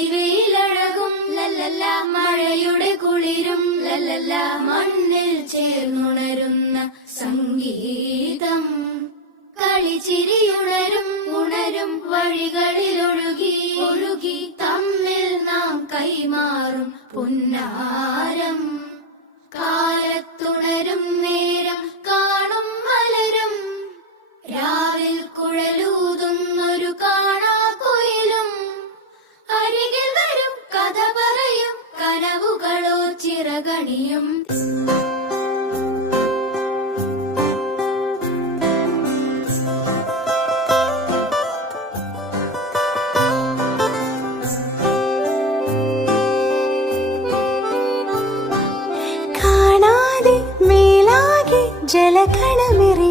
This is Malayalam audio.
പൊടിവെയിലഴകും ലല്ലല്ല മഴയുടെ കുളിരും ലല്ലല്ല മണ്ണിൽ ചേർന്നുണരുന്ന സംഗീതം. കളിച്ചിരിയുണരും ഉണരും വഴികളിലൊഴുകി ഒഴുകി തമ്മിൽ നാം കൈമാറും പുന്നാരം ചിറകണിയും. കാണാതെ മേലാകെ ജലകണമെറി